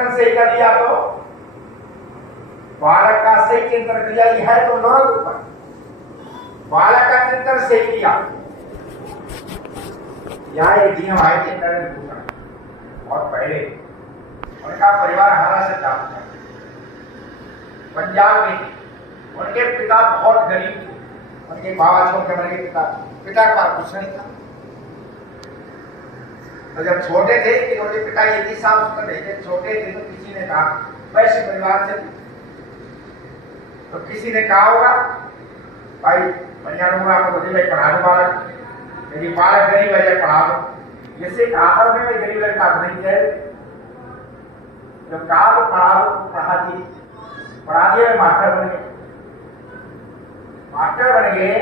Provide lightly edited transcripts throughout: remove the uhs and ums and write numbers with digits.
चिंतन सही कर लिया तो बालक का सही चिंतन किया है तो लोग ऊपर बालक का चिंतन सही किया। यहाँ एक नियम आए थे नरेंद्र भूषण और पहले उनका परिवार हमारा से जाता है पंजाब में। उनके पिता बहुत गरीब थे, उनके बाबा छोड़ के उनके पिता का कुछ नहीं था। तो जब छोटे थे कि उनके पिता ये साल उत्तर नहीं थे, छोटे थे तो किसी ने कहा वैसे परिवार से तो किसी ने कहा होगा भाई बढ़िया लोग आपको बोले भाई पढ़ा दो बालक, यदि बालक गरीब है पढ़ा दो। जैसे कहा था उन्हें गरीब लड़का नहीं है, जब कहा तो पढ़ा दो, पढ़ा दिए मास्टर बन गए। मास्टर बन गए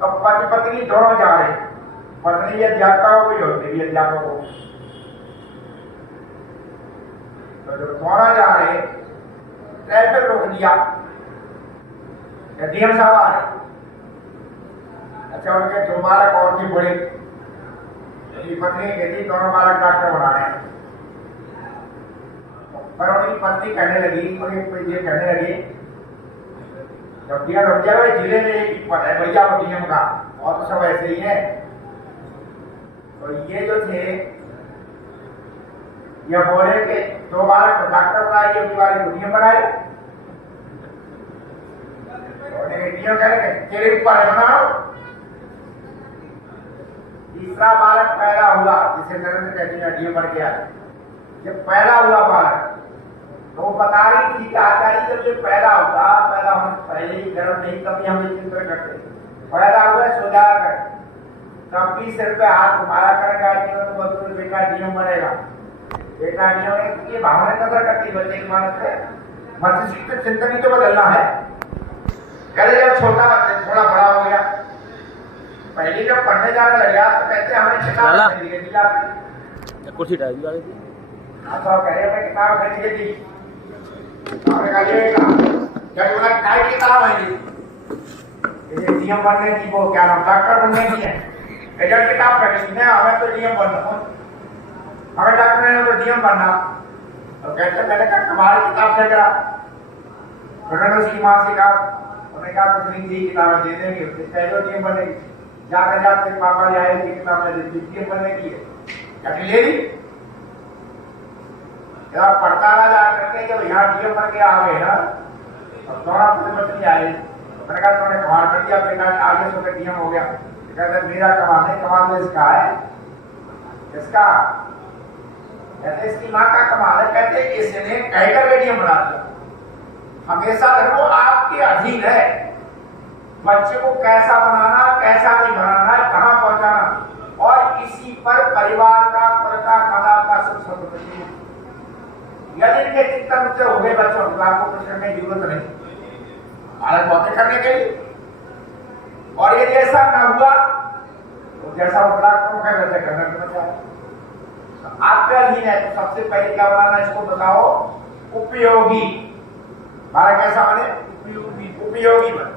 तो पति पत्नी दोनों जा रहे, पत्नी अध्यापक हो गई होती भी अध्यापक हो। तो जब दोनों जा रहे ट्रैफिक रोक दिया, डीएम साहब आ रहे। अच्छा उनके दो बालक और भी बड़े, पत्नी कहती दोनों बालक डॉक्टर बना रहे हैं। पर उनकी पत्नी कहने लगी, ये कहने लगी जब डीएम रुक जाए जिले में एक पद है भैया वो डीएम का, और तो सब ऐसे ही है। तो ये जो थे ये बोले कि दो बालक डॉक्टर बनाए, ये वाले को डीएम बनाए। डीएम कहेंगे तेरे ऊपर है बनाओ। तीसरा बालक पैदा हुआ जिसे नरेंद्र कहते हैं डीएम बन गया। जब पैदा हुआ बालक तो वो बता रही थी कि आचार्य जब ये पैदा होता, पैदा होने पहले ही गर्भ नहीं तभी हम चिंतन करते, पैदा हुआ सुझा कर तब भी सिर पे हाथ घुमाया करेगा तो बच्चों बेटा डीएम बनेगा। बेटा डीएम ये भावना नजर करती बच्चे की मानस से मस्तिष्क का चिंतन ही तो बदलना है। पहले जब छोटा बच्चा थोड़ा बड़ा हो गया, पहले जब पढ़ने जाने लगा तो कहते हमें किताब खरीद के दी, कुर्सी डाल दी थी। हाँ तो कह रहे मैं किताब खरीद के दी, हमने कहा ये क्या बोला काय किताब है ये डीएम बनने की, वो क्या नाम डॉक्टर बनने की है, एजेंट किताब खरीदी ना, हमें तो डीएम बनना, हमें डॉक्टर नहीं तो डीएम बनना। तो कहते मैंने कहा तुम्हारी किताब देख रहा, उन्होंने उसकी माँ से कहा, उन्होंने कहा कुछ नहीं दी किताबें दे देंगे पहले डीएम बनेगी। जाकर जाकर पापा ले आए किताब में डीएम बनने की है, क्या ले ली पढ़ता रहा जा करके जब यहाँ डीएम बन के आ गए ना अब थोड़ा बच्चे आए। मैंने कहा तुमने कमाल कर दिया, बेटा आगे सो के डीएम हो गया। कहते मेरा कमाल नहीं, कमाल तो इसका है। इसका कहते इसकी माँ का कमाल है, कहते इसने कहकर के डीएम बना दिया। हमेशा धर्म आपके अधीन है, बच्चे को कैसा बनाना कैसा नहीं बनाना कहाँ पहुंचाना, और इसी पर परिवार का पर्दा कला का सब सब यदि इनके चिंतन से हो गए बच्चों को आपको कुछ करने की जरूरत नहीं, बालक बातें करने के लिए। और यदि ऐसा न हुआ तो जैसा वो ब्लॉक है वैसे करना चाहिए। आपका अधीन है तो सबसे पहले क्या बनाना, इसको बताओ उपयोगी। बालक कैसा बने, उपयोगी बने।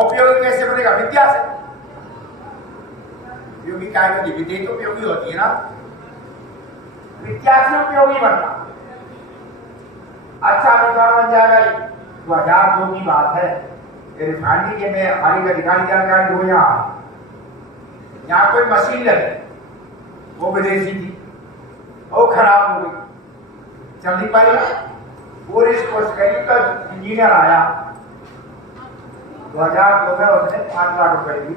उपयोगी कैसे बनेगा, विद्या से। उपयोगी क्या है, विद्या तो उपयोगी होती है ना, विद्या से उपयोगी बनना। अच्छा विद्वान बन जाएगा। 2002 की बात है, रिफाइनरी के में हमारी अधिकारी जानकारी हो, यहाँ कोई मशीन लगी, वो विदेशी थी, वो खराब हो गई, चल नहीं पाई। पूरी कोशिश करी तो इंजीनियर आया, 2002 में उसने 5 लाख रुपए दी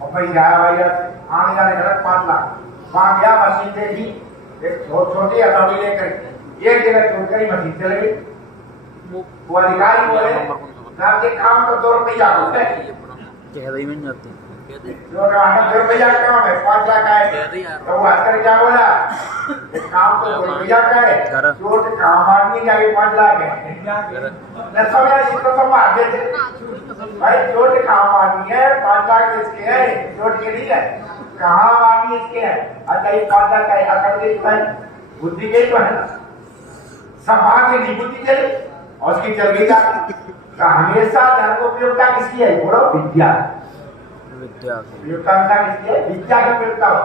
और पैसा आया भैया आने जाने का 5 लाख। वहां गया, मशीन देखी, एक छोटी हथौड़ी लेकर एक जगह छोड़कर ही मशीन चल गई। वो अधिकारी बोले आपके काम तो 2 रुपया होता है, 2 रुपया काम है, 5 लाख आए। तो वो हंसकर क्या बोला, काम तो 2 रुपया का है, चोट काम आदमी जाके 5 लाख है। तो मार देते भाई, चोट काम आदमी है, 5 लाख इसके है, चोट के नहीं है, कहाँ आदमी इसके है। अच्छा ये 5 लाख का अकड़ गई तो है, बुद्धि गई तो है, सब आगे नहीं बुद्धि चली और उसकी चल गई जाती। तो हमेशा धर्म उपयोगिता किसकी है, बोलो विद्या। उपयोगिता किसकी है, विद्या की उपयोगिता हो।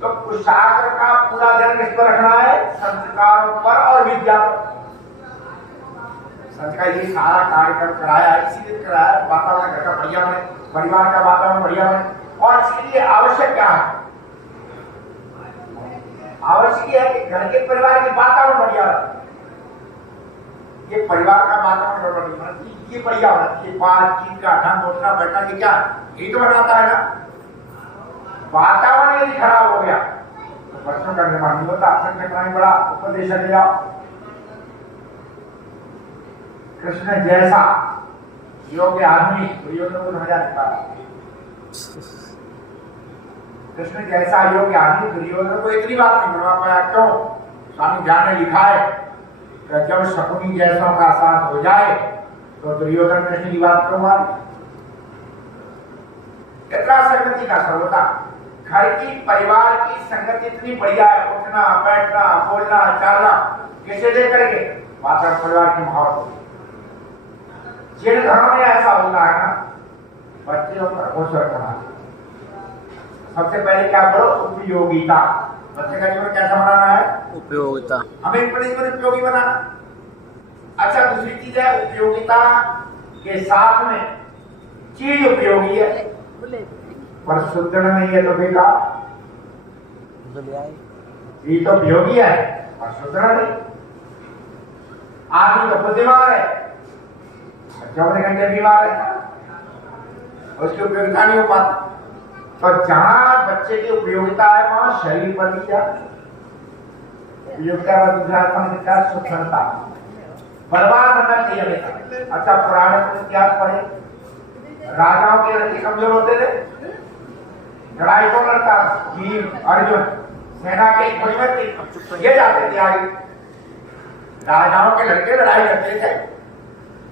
तो कुशाग्र का पूरा ध्यान किस पर रखना है? संस्कारों पर और विद्या पर। संत का ये सारा कार्यक्रम कराया है, इसीलिए कराया है वातावरण घर का बढ़िया बने, परिवार का वातावरण बढ़िया बने। और इसके लिए आवश्यक क्या है? आवश्यक है कि घर के परिवार के वातावरण बढ़िया रहे। ये परिवार का वातावरण बढ़िया, ये बढ़िया होना चाहिए। बातचीत का ढंग, उठना बैठना, की क्या ये तो बनाता है ना। वातावरण यदि खराब हो गया तो बच्चों का निर्माण नहीं होता। अपने बड़ा उपदेश ले जाओ। कृष्ण जैसा योग्य आदमी दुर्योधन को समझा निकाला। कृष्ण जैसा योग्य आदमी दुर्योधन को इतनी बात नहीं बनवा पाया। क्यों? स्वामी ज्ञान ने लिखा है कि जब शकुनी जैसों का साथ हो जाए तो दुर्योधन कृष्ण की बात क्यों मारी? कितना संगति का सर्वता। घर की परिवार की संगति इतनी बढ़िया है। उठना बैठना बोलना चालना किसे लेकर के? माता परिवार के माहौल को। जिन घरों में ऐसा होता है ना, बच्चों पर होश रखना। सबसे पहले क्या करो? उपयोगिता। बच्चे का जीवन कैसा बनाना है? उपयोगिता। हमें अपने जीवन उपयोगी बनाना। अच्छा, दूसरी चीज है उपयोगिता के साथ में चीज उपयोगी है पर शुद्ध नहीं है तो बेकार। ये तो उपयोगी है पर शुद्ध नहीं। आदमी तो बुद्धिमान है, 24 घंटे बीमार है, उसकी उपयोगिता नहीं हो पाती। तो जहां बच्चे की उपयोगिता है वहां शरीर पर भी क्या उपयोगिता का सुखता बर्बाद होना चाहिए हमेशा। अच्छा, पुराने को इतिहास पढ़े, राजाओं के लड़के कमजोर होते थे, लड़ाई कौन लड़ता? भीम अर्जुन, सेना के थी, ये जाते थे आगे। राजाओं के लड़के लड़ाई करते थे।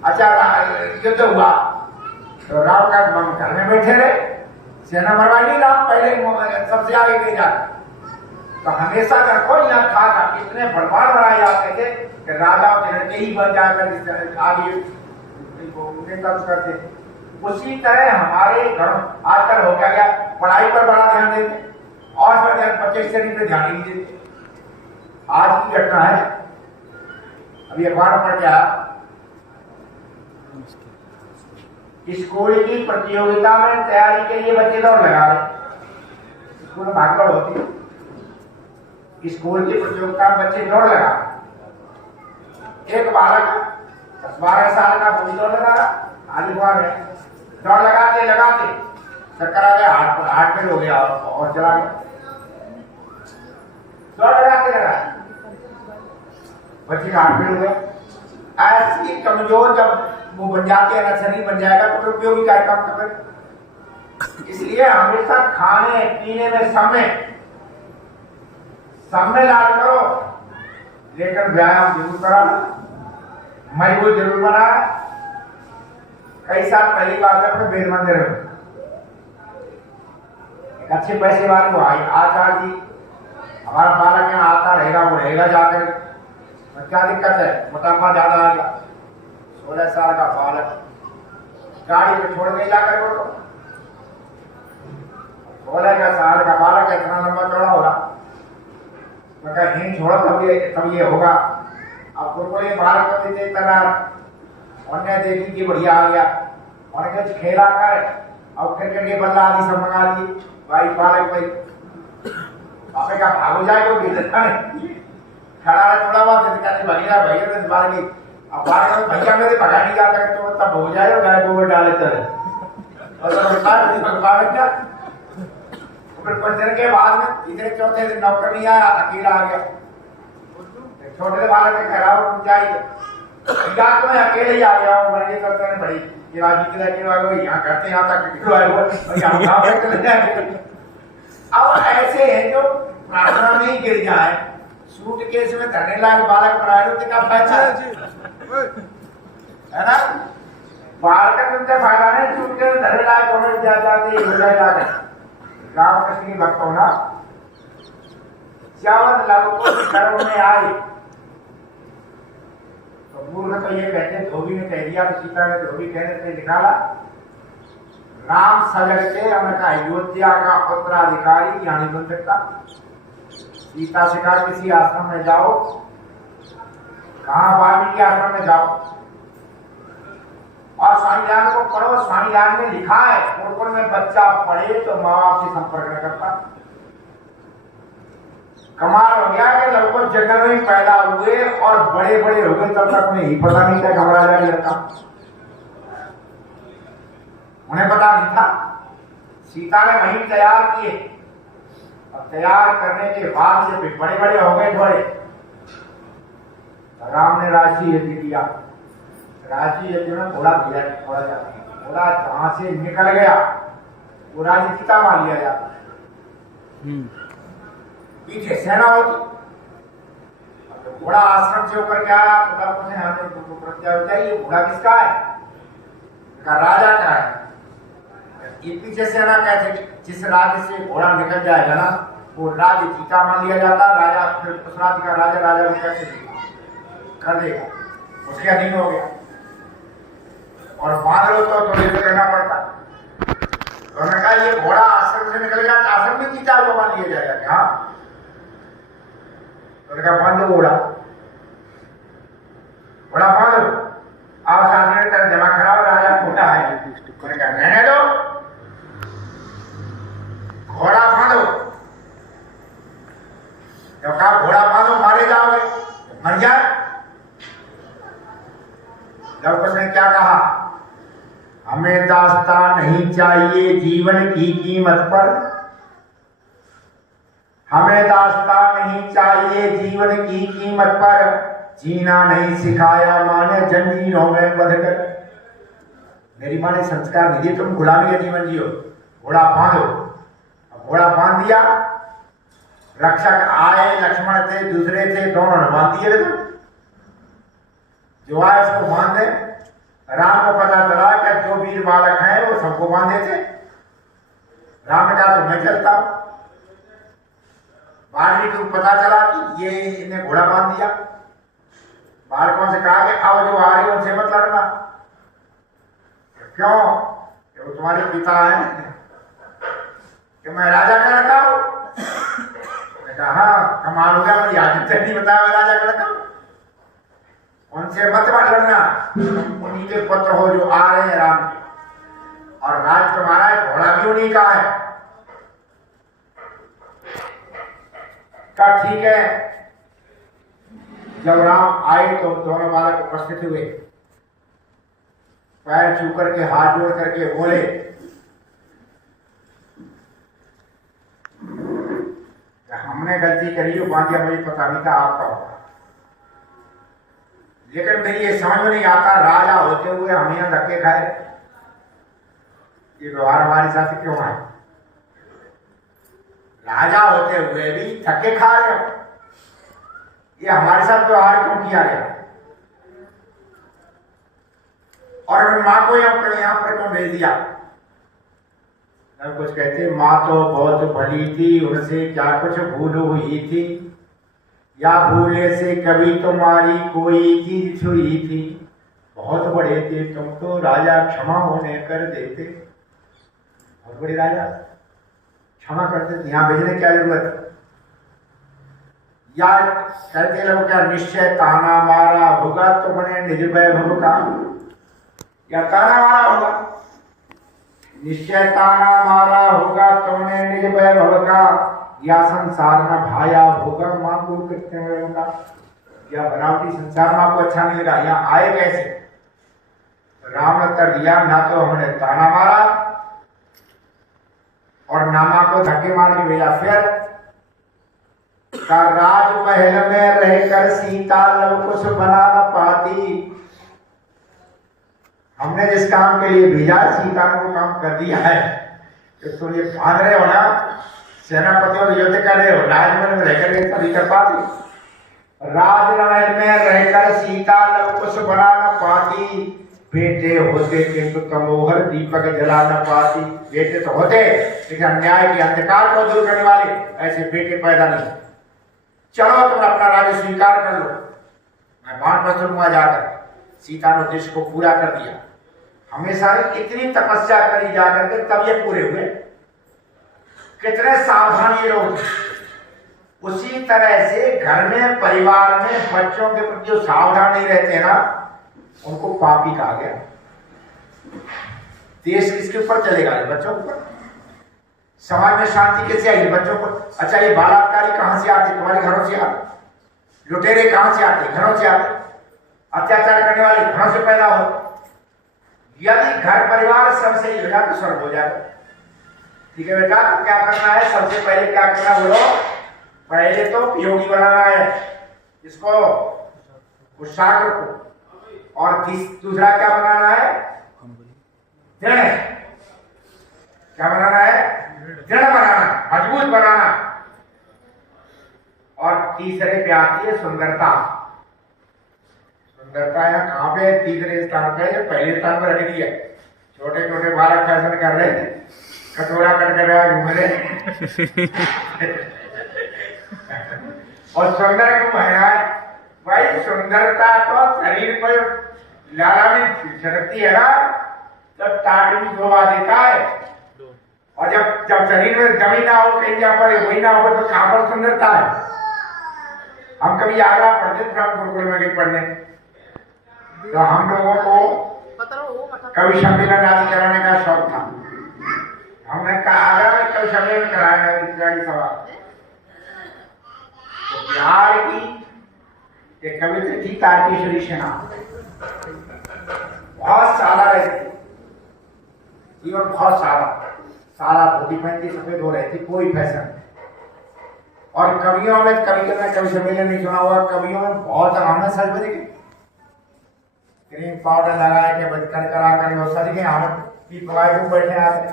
अच्छा, युद्ध हुआ तो राम का घर में बैठे रहे, सेना मरवाई नहीं, राम पहले सबसे आगे गए जाते। तो हमेशा कर कोई ना था इतने बर्बाद बनाए जाते थे कि राजाओं के लड़के ही बन जाकर आगे नेता करते। उसी तरह हमारे घर आजकल हो गया पढ़ाई पर बड़ा ध्यान देते और बच्चे शरीर पे ध्यान नहीं देते। आज की घटना है, अभी अखबार पढ़ के आया, स्कूल की प्रतियोगिता में तैयारी के लिए बच्चे दौड़ लगा रहे। स्कूल में भागदौड़ होती है, स्कूल की प्रतियोगिता में बच्चे दौड़ लगा। एक बालक 10-12 साल का पूरी दौड़ लगा, आगे हुआ है, दौड़ लगाते लगाते चक्कर आ गया, हाथ में हो गया और चला गया। दौड़ लगाते बच्चे का हाथ में हो गया। ऐसी कमजोर जब वो बन जाते हैं ना, शरीर बन जाएगा तो फिर उपयोगी क्या काम कर। इसलिए हमेशा खाने पीने में समय लाल करो, लेकिन व्यायाम जरूर कराना, मजबूत जरूर बनाना। कई साल पहली बात है, अपने वेद मंदिर में एक अच्छे पैसे वाले को आई आचार्य जी, हमारा बालक यहाँ आता रहेगा, वो रहेगा जाकर, क्या दिक्कत है, मोटापा ज्यादा आ गया। 16 साल का बालक गाड़ी पे छोड़ के जाकर बोलो, 16 साल का बालक इतना लंबा चौड़ा होगा, मैं कहा नहीं छोड़ो तब ये होगा। अब कोई बालक को देते तरह और देखी कि बढ़िया आ गया और कुछ खेला कर और क्रिकेट के बल्ला आदि सब मंगा दी। भाई बालक भाई आपने कहा भाग जाएगा खड़ा है, थोड़ा बहुत भैया भैया ने बाल की अब बालक भैया मेरे भगा नहीं जाता तो तब हो जाएगा, गाय गोबर डाले तरह और फिर कुछ दिन के बाद में तीसरे चौथे दिन नौकर नहीं आया, अकेला आ गया। छोटे बालक ने खड़ा ऊंचाई तो मैं अकेले ही आ गया हूँ, मैंने करते हैं भाई ये राजनीति यहाँ करते यहाँ तक। अब ऐसे हैं जो प्रार्थना में ही गिर जाए, सूट केस में धरने लायक बालक बनाए का फायदा है ना। बालक का तुमसे फायदा नहीं, सूट केस धरने लायक होने जाते हो जाए। राम कृष्ण की भक्त होना 54 लाख घरों में आए तो मूर्ख तो ये कहते धोबी ने कह दिया, तो सीता ने धोबी कहने से निकाला। राम सजग के उनका अयोध्या का उत्तराधिकारी यानी बन सकता। सीता से कहा किसी आश्रम में जाओ, कहा वाल्मीकि आश्रम में जाओ और स्वामी ज्ञान को पढ़ो। स्वामी ज्ञान में लिखा है गुरुकुल में बच्चा पढ़े तो माँ बाप से संपर्क न करता। कमाल हो गया कि लगभग जंगल में ही पैदा हुए और बड़े बड़े हो गए तब तक उन्हें ही पता नहीं था घबरा जाए लड़का, उन्हें पता नहीं था। सीता ने वहीं तैयार किए और तैयार करने के बाद से फिर बड़े बड़े हो गए थोड़े। राम ने राशि यज्ञ किया। राशि यज्ञ में घोड़ा दिया, थोड़ा जाता घोड़ा जहां से निकल गया वो राजी सीता मार लिया जाता। पीछे सेना होती। घोड़ा आश्रम से होकर के आया तो ये घोड़ा किसका है? राजा का है। ये पीछे सेना कहते जिस राज्य से घोड़ा निकल जाएगा ना वो राज्य जीता मान लिया जाता। राजा फिर उस राज्य का राजा को कैसे कर देगा, उसके अधीन हो गया। और बादलों तो थोड़ी देर रहना पड़ता। तो उन्होंने कहा ये घोड़ा आश्रम से निकल गया तो आश्रम में जीता को मान लिया जाएगा क्या? तो कहा बंद घोड़ा बंद। आप सामने तरह जमा कराओ, राजा घोड़ा है। उन्होंने कहा रहने दो, घोड़ा बांधो। जब कहा घोड़ा बांधो मारे जाओगे, मर जाए। जब उसने क्या कहा, हमें दास्ता नहीं चाहिए जीवन की कीमत पर, हमें दास्ता नहीं चाहिए जीवन की कीमत पर, जीना नहीं सिखाया माँ ने जंजीरों में बंधकर। मेरी माँ ने संस्कार नहीं दिए तुम गुलामी का जीवन जियो, घोड़ा बांधो। घोड़ा बांध दिया। रक्षक आए, लक्ष्मण थे, दूसरे थे, दोनों ने बांध दिए। जो आए उसको बांध दे। राम को पता चला कि जो वीर बालक हैं वो सबको बांधे थे। राम ने कहा तो मैं चलता हूं। वाल्मीकि को पता चला कि ये इन्हें घोड़ा बांध दिया। बालकों से कहा कि अब जो आ रही है उनसे मत लड़ना। क्यों? वो तुम्हारे पिता हैं कि मैं राजा का लड़का हूं। कहा कमाल हो गया, मुझे आदित्य नहीं बताया मैं राजा का लड़का हूं। उनसे मत लड़ना, उन्हीं के पुत्र हो जो आ रहे हैं राम, और राज तुम्हारा है, घोड़ा भी उन्हीं का है। कहा ठीक है। जब राम आए तो दोनों बालक उपस्थित हुए, पैर छू करके हाथ जोड़ करके बोले हमने गलती करी हो, बांधिया मुझे पता नहीं था आपका होगा, लेकिन मेरी ये समझ में नहीं आता राजा होते हुए हम यहाँ धक्के खाए, ये व्यवहार हमारे साथ क्यों है? राजा होते हुए भी धक्के खा रहे हो, ये हमारे साथ व्यवहार क्यों किया गया? और माँ को यहाँ पर क्यों भेज दिया? कुछ कहते माँ तो बहुत भली थी, उनसे क्या कुछ भूल हुई थी, या भूले से कभी तुम्हारी कोई चीज छुई थी, बहुत बड़े थे तुम तो राजा, क्षमा होने कर देते। बहुत बड़े राजा क्षमा करते थे, यहाँ भेजने क्या जरूरत? या कहते लोग क्या निश्चय ताना मारा होगा तुमने निज वैभव का, या ताना मारा होगा, निश्चय ताना मारा होगा तुमने निज वैभव का, या संसार में भाया होगा माँ को कृत्य होगा, या बनावटी संसार में आपको अच्छा नहीं लगा, यहाँ आए कैसे? राम ने उत्तर दिया ना तो हमने ताना मारा और ना माँ को धक्के मार के भेजा। फिर का राजमहल में रहकर सीता लव कुछ बना न पाती, हमने जिस काम के लिए भेजा सीता ने वो काम कर दिया है। तो तुम ये बांध रहे हो ना, सेनापतियों को युद्ध कर रहे हो, राजमहल में रहकर ये तभी कर पाती। राजमहल में रहकर सीता लव कुछ बना न पाती, बेटे होते किंतु तमोहर दीपक जला न पाती। बेटे तो होते लेकिन अन्याय के अंधकार को दूर करने वाले ऐसे बेटे पैदा नहीं। चलो तुम अपना राज्य स्वीकार कर लो, मैं बाण बस लूंगा जाकर। सीता ने उद्देश्य को पूरा कर दिया। हमेशा इतनी तपस्या करी जा करके तब ये पूरे हुए। कितने सावधान ये लोग। उसी तरह से घर में, परिवार में बच्चों के प्रति जो सावधान नहीं रहते ना, उनको पापी कहा गया। देश किसके ऊपर चलेगा? बच्चों के ऊपर। समाज में शांति कैसे आएगी? बच्चों को। अच्छा, ये बलात्कारी कहां से आते? तुम्हारे घरों से आते। लुटेरे कहां से आते? घरों से आते। अत्याचार करने वाले घरों से पैदा हो। यदि घर परिवार सब सही हो जाए तो स्वर्ग हो जाए। ठीक है बेटा, तो क्या करना है? सबसे पहले क्या करना बोलो? पहले तो योगी बनाना है इसको, कुशाग्र को। और दूसरा क्या बनाना है? दृढ़। क्या बनाना है? दृढ़ बनाना, मजबूत बनाना। और तीसरे पे आती है सुंदरता। सुंदरता यहाँ कहां पे? तीसरे स्थान पे, पहले स्थान पर रख दिया। छोटे छोटे बालक फैशन कर रहे थे, कटोरा कट कर रहा घूम रहे और सुंदर को महंगा। भाई सुंदरता तो शरीर को लाला में झड़कती है ना, तब टाट भी धोवा देता है। और जब जब शरीर में जमी ना हो, कहीं जा पर वही ना हो, तो कहां पर सुंदरता है? हम कभी आगरा पढ़ते थे, हम गुरुकुल में गए पढ़ने, तो हम लोगों को कवि सम्मेलन आदि कराने का शौक था। हमने कहा आगरा में कवि सम्मेलन कराया सभा। तो बिहार की एक कवित्री थी तारकेश्वरी सिन्हा, बहुत सारा रहती, जीवन बहुत सारा धोती पहनती, सफेद हो रही थी, कोई फैशन। और कवियों में कवि सम्मेलन नहीं सुना हुआ, कवियों में बहुत हमने सच में देखे, क्रीम पाउडर लगाया के बचकर करा कर वो सज गए। हम पीपवाई को बैठे आते।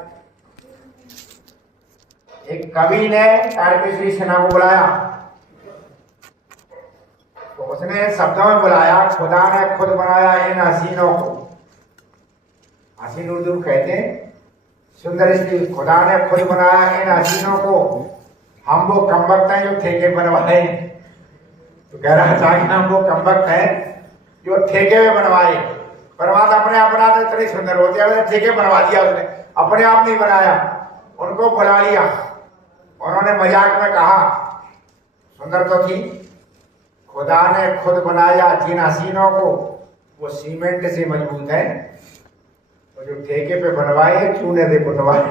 एक कवि ने तारकेश्वरी सिन्हा को बुलाया, तो उसने शब्दों में बुलाया, खुदा ने खुद बनाया इन हसीनों को। हसीन उर्दू कहते हैं सुंदर स्त्री। खुदा ने खुद बनाया इन हसीनों को, हम वो कमबख्त हैं जो ठेके बनवाए। तो कह रहा था कि हम वो कमबख्त हैं जो ठेके में बनवाए। परमात्मा अपने आप बनाते इतनी सुंदर होती है, ठेके बनवा दिया उसने, अपने आप नहीं बनाया। उनको बुला लिया, उन्होंने मजाक में कहा, सुंदर तो थी, खुदा ने खुद बनाया जिन हसीनों को, वो सीमेंट से मजबूत है, और जो ठेके पे बनवाए चूने से कुटवाए।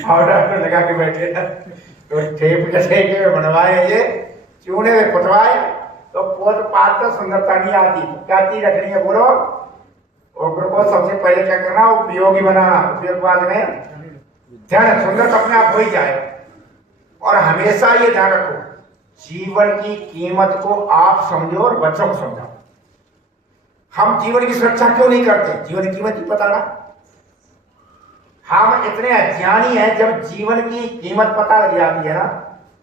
पाउडर में लगा के बैठे था, तो ठेके पे बनवाए ये चूने से कुटवाए, तो पोत पात तो सुंदरता नहीं आती। क्या चीज रखनी है बोलो? और को सबसे पहले क्या करना? उपयोगी बनाना। उपयोग बाद में ध्यान, सुंदर तो अपने आप हो ही जाए। और हमेशा ये ध्यान रखो, जीवन की कीमत को आप समझो और बच्चों को समझाओ। हम जीवन की सुरक्षा क्यों नहीं करते? जीवन की कीमत ही पता ना। हम इतने अज्ञानी हैं, जब जीवन की कीमत पता लग जाती है ना,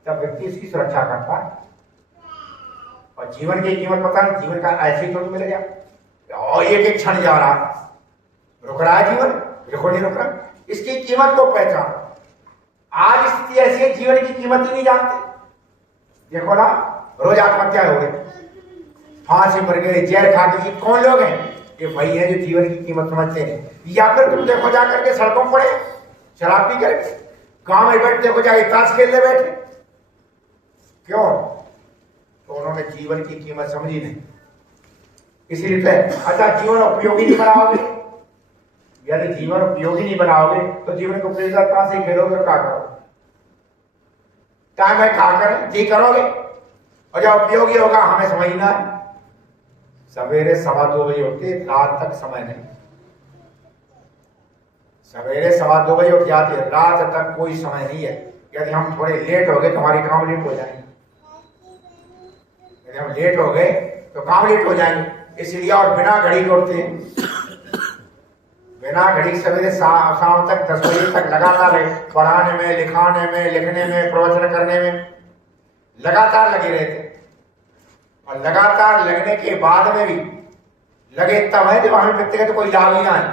तब व्यक्ति इसकी सुरक्षा करता है। और जीवन की कीमत पता नहीं, जीवन का ऐसे ही तो मिल गया और एक क्षण जा रहा, रुक रहा है जीवन, रुको नहीं रुक रहा, इसकी कीमत को पहचान। आज स्थिति ऐसी है, जीवन की कीमत ही नहीं जानते। देखो ना, रोज आत्महत्या हो गई, फांसी मर गए, जहर खा गई। कौन लोग हैं? ये वही है जो जीवन की कीमत समझते हैं। या फिर तुम देखो जा करके सड़कों पड़े, शराब पी करके, गांव में बैठ देखो जाके ताश खेलने बैठे। क्यों? तो उन्होंने जीवन की कीमत समझी नहीं। इसीलिए अच्छा, जीवन उपयोगी नहीं बनाओगे। यदि जीवन उपयोगी नहीं बनाओगे तो जीवन को प्रेशर कहां से खेलोगे और क्या करोगे? टाइम है क्या करें जी करोगे। और जब उपयोगी होगा हमें समझना है। सवेरे 2:15 बजे उठते, रात तक समय नहीं। सवेरे 2:15 बजे उठ जाते, रात तक कोई समय नहीं है। यदि हम थोड़े लेट हो गए तो हमारे काम लेट हो जाएंगे। यदि हम लेट हो गए तो काम लेट हो जाएंगे। इसलिए और बिना घड़ी के उठते हैं, बिना घड़ी सवेरे शाम तक 10 बजे तक लगातार पढ़ाने में, लिखाने में, लिखने में, प्रवचन करने में लगातार लगे रहते। और लगातार लगने के बाद में भी लगे तब है जब हमें व्यक्तिगत कोई लाभ नहीं आए।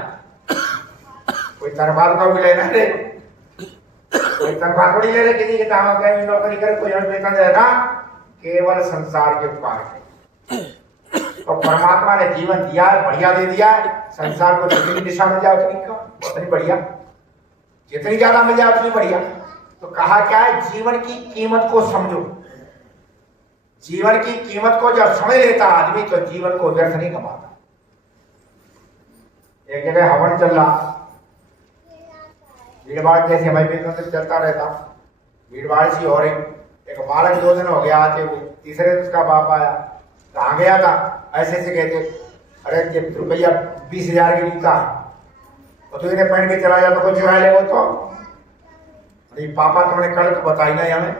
कोई तनख्वाह का भी लेना दे, कोई तनख्वाह थोड़ी ले रहे, किसी की नौकरी करे, कोई हमें वेतन देगा, केवल संसार के उपकार है। तो परमात्मा ने जीवन दिया है, बढ़िया दे दिया है, संसार को जितनी दिशा मिल जाए उतनी बढ़िया, जितनी ज्यादा मिल जाए उतनी बढ़िया। तो कहा क्या है, जीवन की कीमत को समझो। जीवन की कीमत को जब समझ लेता आदमी तो जीवन को व्यर्थ नहीं कमाता। एक जगह हवन चल रहा, भीड़ भाड़ जैसे हमारे में चलता रहता, भीड़ भाड़ सी हो रही। एक बालक 2 दिन हो गया आते हुए, तीसरे दिन उसका बाप आया, कहाँ गया था, ऐसे ऐसे कहते, अरे ये रुपया 20,000 की जूता है, तो तू इन्हें पहन के चला जा तो कोई चुरा ले वो तो। अरे पापा तुमने कल तो बताई ना हमें।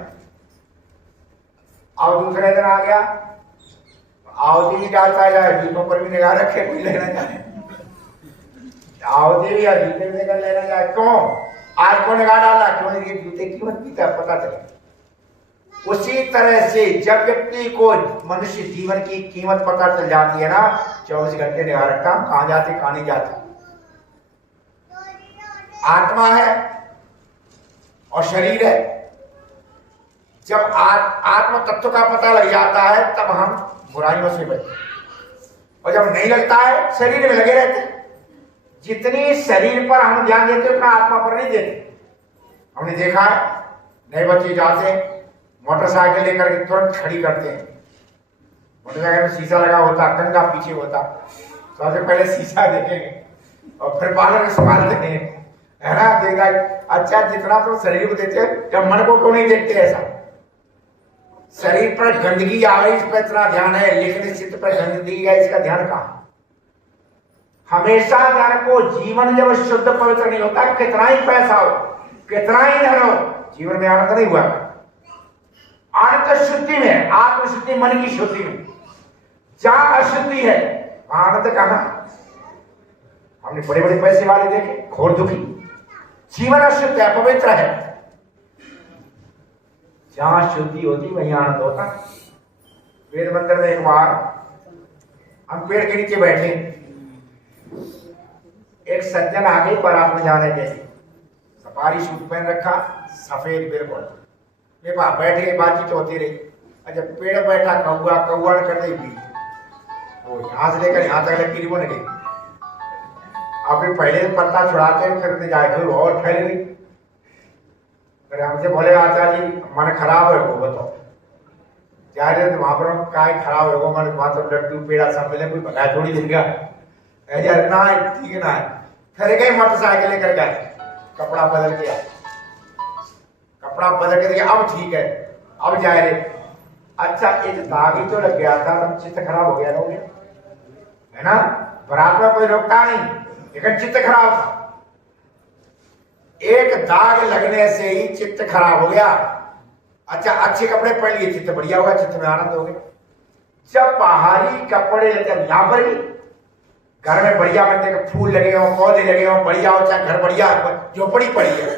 अब दूसरे दिन आ गया, आवती भी डालता जाए, जूतों पर भी निगाह रखे, कोई लेना जाए, आवती भी या जूते भी लेना जाए। क्यों आज को निगाह डाला, क्यों ये जूते की कीमत की पता चले। उसी तरह से जब व्यक्ति को मनुष्य जीवन की कीमत पता चल जाती है ना, 24 घंटे निगाह रखता हूं कहां जाते कहां नहीं जाते। आत्मा है और शरीर है। जब आत्म तत्व का पता लग जाता है तब हम बुराइयों से बचते, और जब नहीं लगता है शरीर में लगे रहते। जितनी शरीर पर हम ध्यान देते उतना आत्मा पर नहीं देते। हमने देखा है, नए बच्चे जाते हैं मोटरसाइकिल लेकर के तुरंत खड़ी करते हैं। मोटरसाइकिल में शीशा लगा होता, कंधा पीछे होता, सबसे पहले शीशा देखेंगे और फिर बाहर संभालते हैं, है ना। देखा अच्छा, जितना तो शरीर को देते हैं, जब मन को क्यों नहीं देखते ऐसा। शरीर पर गंदगी आ रही, इस पर इतना ध्यान है, लेकिन चित्त पर गंदगी है, इसका ध्यान कहां। हमेशा ध्यान को, जीवन जब शुद्ध पवित्र नहीं होता, कितना ही पैसा हो, कितना ही धन हो, जीवन में आनंद नहीं हुआ। आनंद शुद्धि में, आत्मशुद्धि मन की शुद्धि में। जहां अशुद्धि है आनंद कहां। हमने बड़े बड़े पैसे वाले देखे, घोर दुखी, जीवन अशुद्ध है, पवित्र है। जहां शुद्धि होती वहीं आनंद होता। वेद मंदिर में एक बार हम पेड़ के नीचे बैठे, एक सज्जन आगे बारात में जाने के, सफारी सूट पहन रखा, सफेद बिल्कुल, मेरे पास बैठ गए, बातचीत होती रही। अच्छा, पेड़ बैठा कौआ, कौआ ने कर दी बीच, वो यहां से लेकर यहां तक लकीर बन गई। अभी पहले पत्ता छुड़ाते फिर जाए और फैल गई। फिर हमसे बोले आचार्य जी मन खराब है, वो बताओ जा रहे तो वहां पर काय खराब है, वो मन वहां तो लड्डू पेड़ा सब मिले, कोई भगा थोड़ी देगा ना, ठीक है ना। फिर गए मोटरसाइकिल लेकर गए, कपड़ा बदल के, कपड़ा बदल के देखिए अब ठीक है, अब जा रहे। अच्छा, एक दाग ही तो लग गया था, तब चित्त खराब हो गया, है ना। बरात में कोई रोकता नहीं, लेकिन चित्त खराब था। एक दाग लगने से ही चित्त खराब हो गया। अच्छा, अच्छे कपड़े पहन लिए, चित्त बढ़िया होगा, चित्त में आनंद हो गया। जब बाहरी कपड़े लेते, यहां पर भी घर में बढ़िया बनते, फूल लगे हो, पौधे लगे हो, बढ़िया हो, चाहे घर बढ़िया झोपड़ी पड़ी है,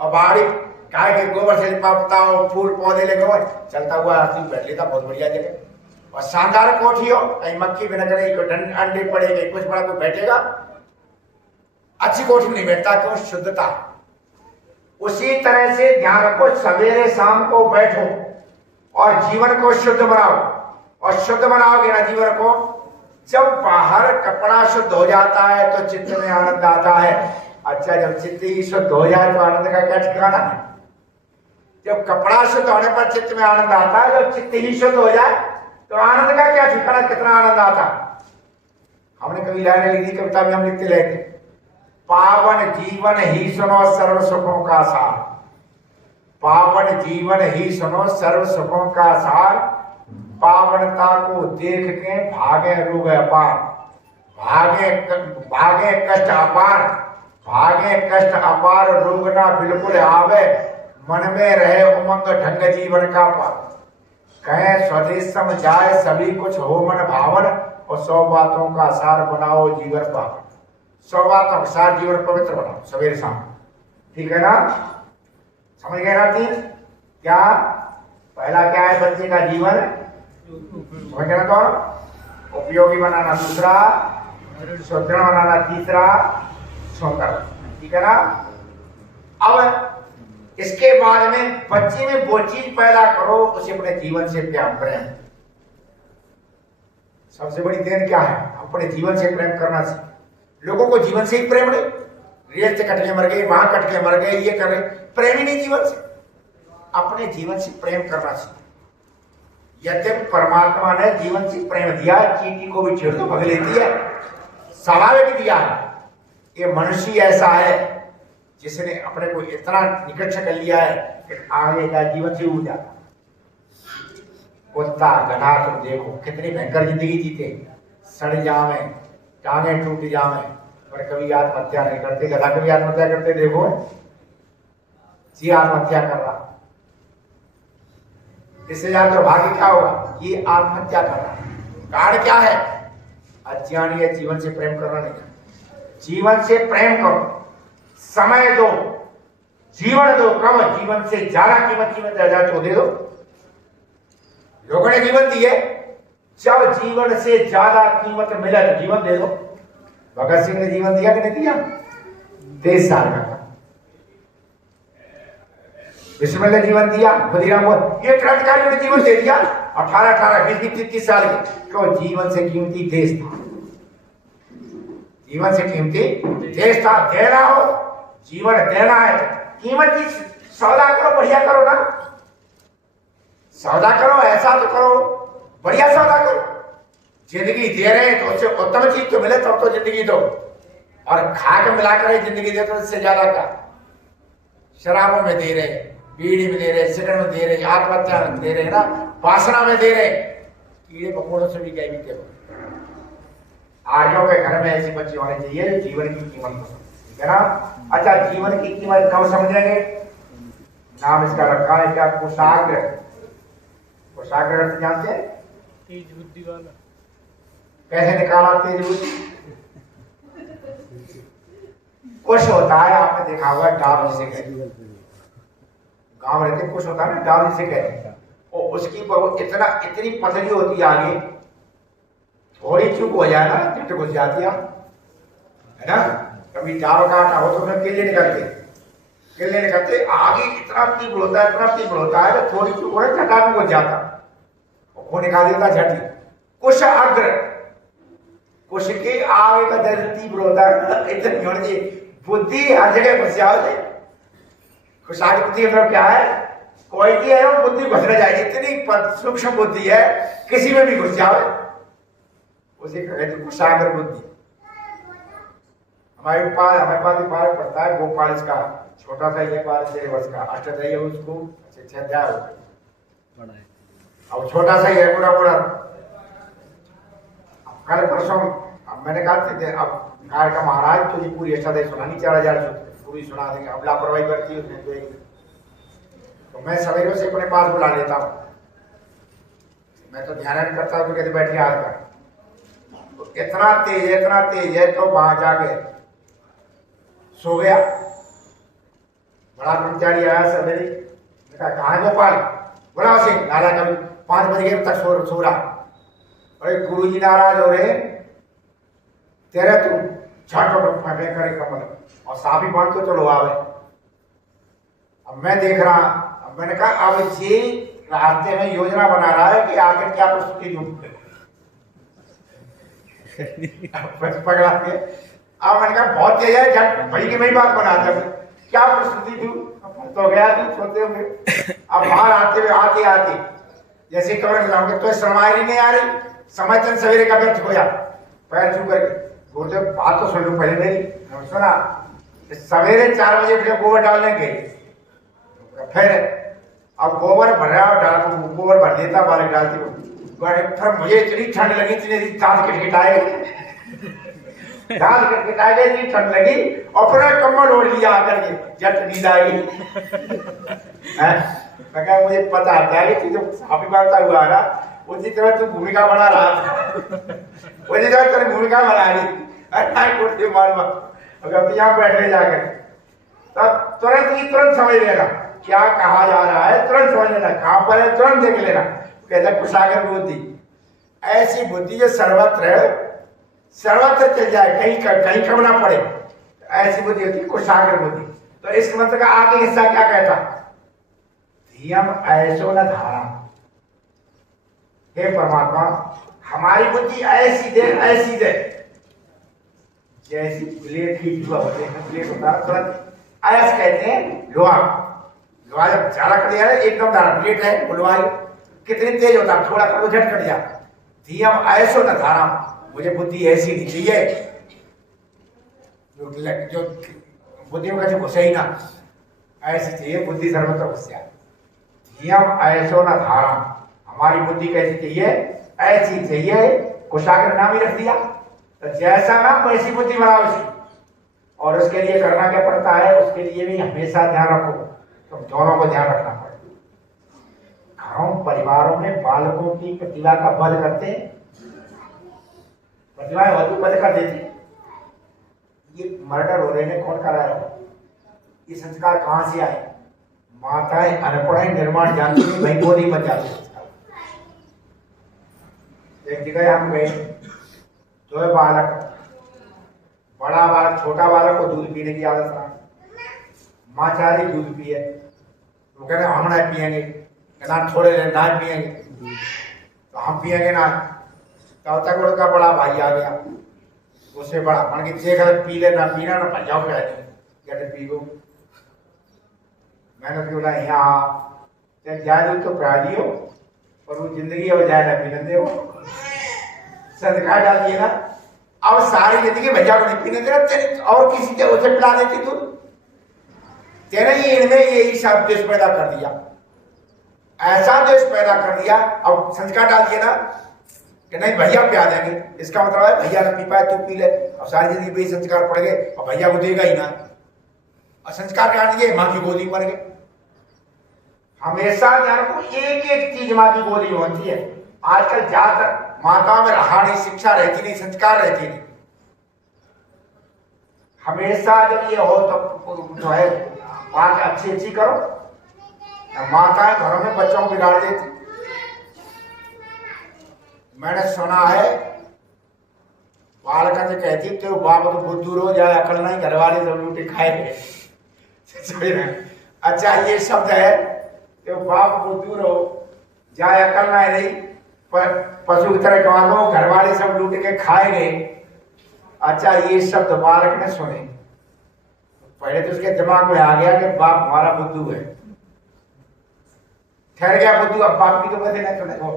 और बाहरी गाय के गोबर से लिपा हो, फूल पौधे लगे हो, चलता हुआ आदमी बैठ लेता, बहुत बढ़िया जगह। और शानदार कोठी हो, कहीं मक्खी भी न करे, कोई अंडे पड़ेंगे, कुछ बड़ा कोई बैठेगा, अच्छी कोठी में नहीं बैठता, क्यों, शुद्धता। उसी तरह से ध्यान रखो, सवेरे शाम को बैठो और जीवन को शुद्ध बनाओ, और शुद्ध बनाओगे ना जीवन को, जब बाहर कपड़ा शुद्ध हो जाता है तो चित्त में आनंद आता है। अच्छा, जब चित्त ही शुद्ध हो जाए तो आनंद का क्या ठिकाना है। जब कपड़ा शुद्ध होने पर चित्त में आनंद आता है, जब चित्त ही शुद्ध हो जाए तो आनंद का क्या ठिकाना, कितना आनंद आता। हमने कभी लाइनें लिखी, कविता में हम लिखते रहते, पावन जीवन ही सुनो सर्व सुखों का सार, पावन जीवन ही सुनो सर्व सुखों का सार, पावनता को देख के भागे रोग अपार, भागे कष्ट अपार, भागे कष्ट अपार, रोग ना बिल्कुल आवे, मन में रहे उमंग ढंग जीवन का पार। कहे स्वदेश सम जाए सभी कुछ हो मन भावन, और 100 बातों का सार बनाओ जीवन पावन। 100 बातों का सार जीवन पवित्र बनाओ सवेरे शाम, ठीक है ना। समझ गए ना। 3 क्या, पहला क्या है, बच्चे का जीवन समझ गए ना, तो उपयोगी बनाना दूसरा, सुदृढ़ बनाना तीसरा, सुंदर, ठीक है ना। अब इसके बाद में बच्चे में वो चीज पैदा करो उसे अपने जीवन से प्यार करें। सबसे बड़ी देन क्या है? अपने जीवन से प्रेम करना चाहिए। लोगों को जीवन से ही प्रेम नहीं, रेल से कट के मर गए, वहां कट के मर गए, ये कर रहे, प्रेम ही नहीं जीवन से। अपने जीवन से प्रेम करना चाहिए। यद्यपि परमात्मा ने जीवन से प्रेम दिया, चींटी को भी छेड़ तो भग लेती है, स्वाभाविक दिया है। ये मनुष्य ऐसा है जिसने अपने को इतना निकट से कर लिया है कि आगे का जीवन से उड़ जाता। कुत्ता गधा तुम देखो कितनी भयंकर जिंदगी जीते, सड़ जावे, टांगे टूट जावे, पर कभी आत्महत्या नहीं करते। गधा कभी आत्महत्या करते देखो, जी आत्महत्या कर रहा, इससे ज्यादा भाग्य क्या होगा? ये आत्महत्या कर रहा। कारण क्या है? अज्ञानी है, जीवन से प्रेम करना नहीं। जीवन से प्रेम करो, समय दो, जीवन दो, कम जीवन से ज्यादा कीमत जीवन तो दे दो। लोगों ने जीवन दिए, जब जीवन से ज्यादा कीमत मिले तो जीवन दे दो। भगत सिंह ने जीवन दिया कि नहीं दिया? 23 साल का था। बिस्मिल ने जीवन दिया, खुदीराम ये क्रांतिकारियों ने जीवन दे दिया 18-18, 20-20, 30 साल के। क्यों? जीवन से कीमती देश था, जीवन से कीमती देश था। देना हो, जीवन देना है, कीमती सौदा करो, बढ़िया करो ना, सौदा करो, ऐसा तो करो, बढ़िया सौदा करो। जिंदगी दे रहे हैं तो उससे उत्तम चीज तो मिले तब तो जिंदगी दो, और खा के मिलाकर जिंदगी दे तो इससे ज्यादा क्या? शराबों में दे रहे, बीड़ी में दे रहे, सिगरेट में दे रहे, आत्महत्या में दे रहे ना, वासना में दे रहे, कीड़े मकोड़ों से भी क्या भी क्या। आर्यों के घर में ऐसी बच्चे होने चाहिए जीवन की कीमत को, ठीक है ना? अच्छा, जीवन की कीमत कब समझेंगे? नाम इसका रखा है क्या? कुशाग्र। कुशाग्र अर्थ जानते हैं? तेज बुद्धि वाला। कैसे निकाला तेज बुद्धि? कुछ होता है, आपने देखा होगा, डाल जिसे कहते हैं, गांव रहते कुछ होता है ना, डाल जिसे कहते हैं, और उसकी इतनी पतली होती है, आगे थोड़ी चूक हो जाए ना झट घुस जाती है ना। कभी डाल का आटा हो तो उसमें किले निकलते, आगे इतना तीव्र होता है, इतना तीव्र होता है कि थोड़ी चूक हो झटा में घुस जाता, वो निकाल देता झटी। कुश अग्र, कुश के आगे का दर्द तीव्र होता है, इतनी होनी चाहिए बुद्धि, हर जगह घुस जाओ। कुशाग्र बुद्धि मतलब क्या है? कोई भी है वो बुद्धि घुस न जाए, इतनी सूक्ष्म बुद्धि है, किसी में भी घुस जाओ, उसे कहते कुशाग्र बुद्धि। हमारे पास एक बालक पढ़ता है, गोपाल, इसका छोटा सा ये 12 वर्ष का, अष्टाध्यायी उसको 6 अध्याय हो गए, अब छोटा सा ही है, पूरा कल परसों मैंने कहा अब कार का महाराज तुझे पूरी अष्टाध्यायी सुनानी, 4000 पूरी सुना देंगे। अब लापरवाही करती है उसने, तो मैं सवेरे से अपने पास बुला लेता हूँ, मैं तो ध्यान नहीं करता, तो कहते बैठिए आज का, तो इतना तेज है, तो वहां जाके सो गया। बड़ा ब्रह्मचारी आया सवेरे, कहा गोपाल? बोला सिंह, लाला कभी 5 बजे तक सो रहा। अरे गुरु जी नाराज हो रहे, तेरे तुम झट फटे करे कमल, और साफी बांध तो चलो आवे। अब मैं देख रहा, अब मैंने कहा अब ये रास्ते में योजना बना रहा है कि आगे क्या प्रस्तुति दूं। पकड़ा के अब मैंने कहा बहुत तेज है, झट भाई की वही बात बनाते हैं, क्या प्रस्तुति दूं? तो गया तू सोते हुए, अब बाहर आते जैसे कमरे में जाओगे तो शर्माई नहीं आ रही, समझते सवेरे का व्यर्थ हो जा, पैर छू करके बोलते बात तो सुन लो पहले मेरी। सुना, सवेरे 4 बजे फिर गोबर डालने गए, फिर अब गोबर भर रहा, गोबर भर देता, बालक डालती, फिर मुझे इतनी ठंड लगी, इतनी दांत खटखटाए इतनी ठंड लगी, और फिर कम्बल ओढ़ लिया आकर के, जट नींद आ गई। मुझे पता है कि तुझे साफी बांधता हुआ ना, उसी तरह तू भूमिका बना रहा था, उसी तरह तेरी भूमिका बना रही, अगर तू यहाँ बैठे जाकर, तब तुरंत समझ लेना क्या कहा जा रहा है, तुरंत समझ लेना, कहां पर है तुरंत देख लेना। कहता कुशाग्र बुद्धि, ऐसी बुद्धि जो सर्वत्र चल जाए, कहीं कम ना पड़े, ऐसी बुद्धि होती है कुशाग्र बुद्धि। तो इस मंत्र का आगे हिस्सा क्या कहता? धियम ऐसो न धारा, हे परमात्मा हमारी बुद्धि ऐसी दे ऐसी दे, जैसी प्लेट की जुआ होते हैं, प्लेट होता है तुरंत आयस कहते हैं लोहा। लोहा जब ज्यादा कट जाए एकदम धारा प्लेट है लोहा कितनी तेज होता है, थोड़ा कर झट कट जाता। हम ऐसो न धारा, मुझे बुद्धि ऐसी नहीं चाहिए जो बुद्धियों का जो घुसे ही ना, ऐसी चाहिए बुद्धि सर्वत्र होशियार। हम ऐसो न धारा, हमारी बुद्धि कैसी चाहिए, ऐसी चाहिए। कुशाग्र नाम ही रख दिया, तो जैसा नाम वैसी बुद्धि बनाओ उसकी। और उसके लिए करना क्या पड़ता है, उसके लिए भी हमेशा ध्यान रखो, तो दोनों को ध्यान रखना पड़ेगा। घरों परिवारों में बालकों की प्रतिभा का बल करते, प्रतिभाएं वधु बल कर देते। ये मर्डर हो रहे हैं, कौन कराया, ये संस्कार कहां से आए? माताएं अनपढ़ निर्माण जानती नहीं, भाई गोदी बच जाती है। एक जगह हम गए, जो है बालक, बड़ा बालक छोटा बालक को दूध पीने की आदत है, माँ चाह रही दूध पिए, वो कह रहे हम नहीं पियेंगे, कहना थोड़े देर ना पियेंगे, तो हम पियेंगे ना। तब तक उनका बड़ा भाई आ गया, उससे बड़ा मन की देख पी ले, ना पीना ना भजाओ कह दी, कहते पी गो। मैंने बोला यहाँ जाए दूध तो पिला दियो, और वो जिंदगी अब जाए ना पीने दे, संस्कार डाल दिए ना। अब सारी जिंदगी भैया को नहीं पीने देना, तेरे और किसी के उसे पिला देती तू, तेरे ही इनमें यही सब देश पैदा कर दिया, ऐसा देश पैदा कर दिया। अब संस्कार डाल दिए ना कि नहीं भैया पिला देंगे, इसका मतलब है भैया ना पी पाए तू पी ले। अब सारी जिंदगी भी संस्कार पड़ गए, और भैया को देगा ही ना, और संस्कार डाल दिए, माँ की गोदी मर गए। हमेशा ध्यान रखो, एक एक चीज माँ की गोदी में होती है। आजकल ज्यादातर माताओं में रहा नहीं, शिक्षा रहती नहीं, संस्कार रहती नहीं। हमेशा जब ये हो तो जो है बात अच्छी अच्छी करो। माताएं घरों में बच्चों को बिगाड़ देती। मैंने सुना है बालका से कहती तो बाप तो बुद्धू रो जाए, अकल नहीं, घर वाले सब लूटे खाए। अच्छा ये शब्द है, तो बाप बुद्धू रो जाए, अकल ना नहीं, पर पशु की तरह कमा लो, घर वाले सब लूट के खाए गए। अच्छा ये शब्द बालक ने सुने, पहले तो उसके दिमाग में आ गया कि बाप हमारा बुद्धू है, ठहर गया बुद्धू। अब बाप की तो बदले सुने वो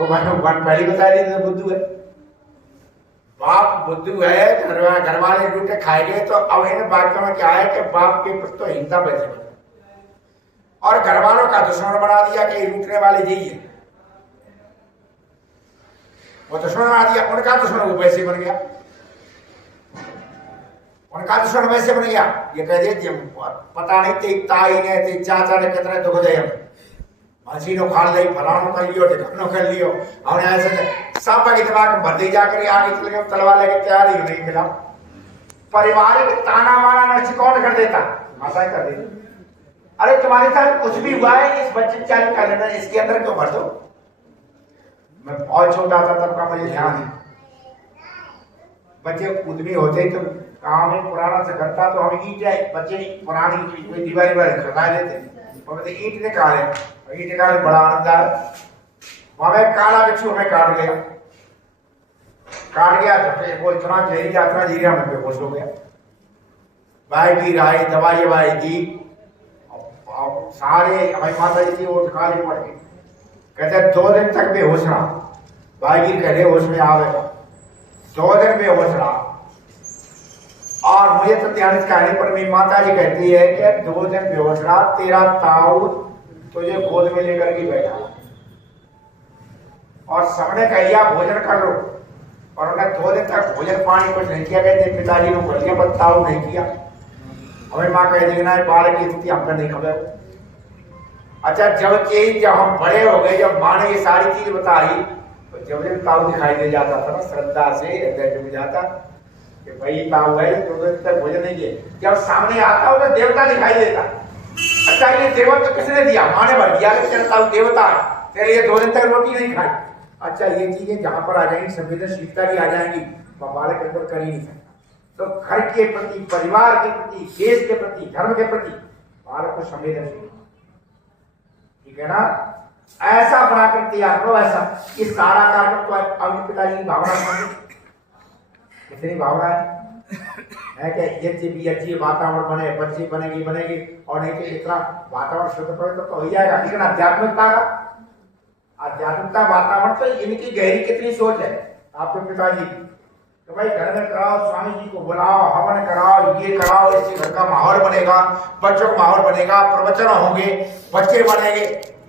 पहले बता दी तो बुद्धू है, बाप बुद्धू है, घर वाले लूट के खाए गए। तो अब इन्हें वाक्य में क्या है कि बाप के प्रति तो हिंसा पैसे बने, और घर वालों का दुश्मन बना दिया कि लूटने वाले यही है, वो दुश्मन बना दिया। उनका दुश्मन वो वैसे बन गया, उनका दुश्मन वैसे बन गया। ये कह दिया पता नहीं तेरी ताई ने तेरी चाचा ने कितने दुख दे, हंसी नो खाल ली, फलानो कर लियो, ढिकानो कर लियो, हमने ऐसे सब के दिमाग में भर दी जाकर आगे चल गए, तलवार लेके तैयार ही नहीं मिला। पारिवारिक ताना माना नष्ट कौन कर देता, माता कर देती। अरे तुम्हारे साथ कुछ भी हुआ है, इस बच्चे चालू कर लेना, इसके अंदर क्यों भर दो। मैं बहुत छोटा था तब का मुझे ध्यान है, बच्चे उद्यमी होते तो गाँव में पुराना से घर था, तो हम ईट बच्चे पुरानी कोई दीवारी खड़ा देते, और ईट निकाले, ईट निकाले बड़ा आनंद आया। वहां में काला बिच्छू हमें काट गया तो वो इतना जहरीला में बेहोश हो गया। भाई की राय दवाई वाई दी, सारे हमारी माता जी थी वो काले पड़ गए। कहते 2 दिन तक बेहोश रहा, भाई कह रहे होश में आ गया, 2 दिन बेहोश रहा। और मुझे तो ध्यान कहने पर मेरी माता जी कहती है कि 2 दिन बेहोश रहा, तेरा ताऊ तुझे गोद में लेकर के बैठा, और सबने कह दिया भोजन कर लो, और उन्हें 2 दिन तक भोजन पानी कुछ नहीं किया। कहते पिताजी ने कर लिया, पर ताऊ नहीं किया। हमें माँ कह दी ना बालक की स्थिति हमको नहीं खबर। अच्छा जब हम बड़े हो गए, जब माँ ने ये सारी चीज बताई, तो जब ताऊ दिखाई दे जाता था ना, श्रद्धा से हृदय जुड़ जाता कि भाई ताऊ है, 2 दिन तक भोजन नहीं किए। जब सामने आता हो तो देवता दिखाई देता। अच्छा ये देवता तो किसने दिया, माँ ने भर दिया कि तेरा ताऊ देवता है, तेरे ये 2 दिन तक रोटी नहीं खाई। अच्छा ये चीजें जहां पर आ जाएंगी, संवेदनशीलता की आ जाएंगी, बालक कर ही नहीं सकता। तो घर के प्रति, परिवार के प्रति, देश के प्रति, धर्म के प्रति बालक को संवेदनशील, ठीक है ना। ऐसा बनाकर तैयार करो, ऐसा कि सारा कार्यक्रम तो अपने पिताजी की भावना समझो। कितनी भावना है कि ये अच्छी वातावरण बने, बच्ची बनेगी और नहीं तो इतना वातावरण शुद्ध करे तो हो जाएगा। लेकिन आध्यात्मिकता वातावरण तो इनकी गहरी कितनी सोच है आपके पिताजी की, तो भाई घर में कराओ, स्वामी जी को बुलाओ, हवन कराओ, ये कराओ, इससे घर का माहौल बनेगा, बच्चों का माहौल बनेगा, प्रवचन होंगे, बच्चे बनेंगे।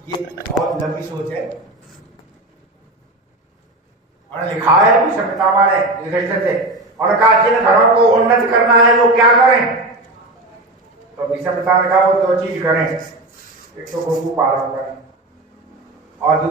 ये बहुत लंबी सोच है और लिखा है अभी सभ्यता ने युधिष्ठिर से, और कहा जिन घरों को उन्नत करना है वो क्या करें, तो सभ्यता ने कहा वो दो चीज करें, एक तो गोपू पालन करें और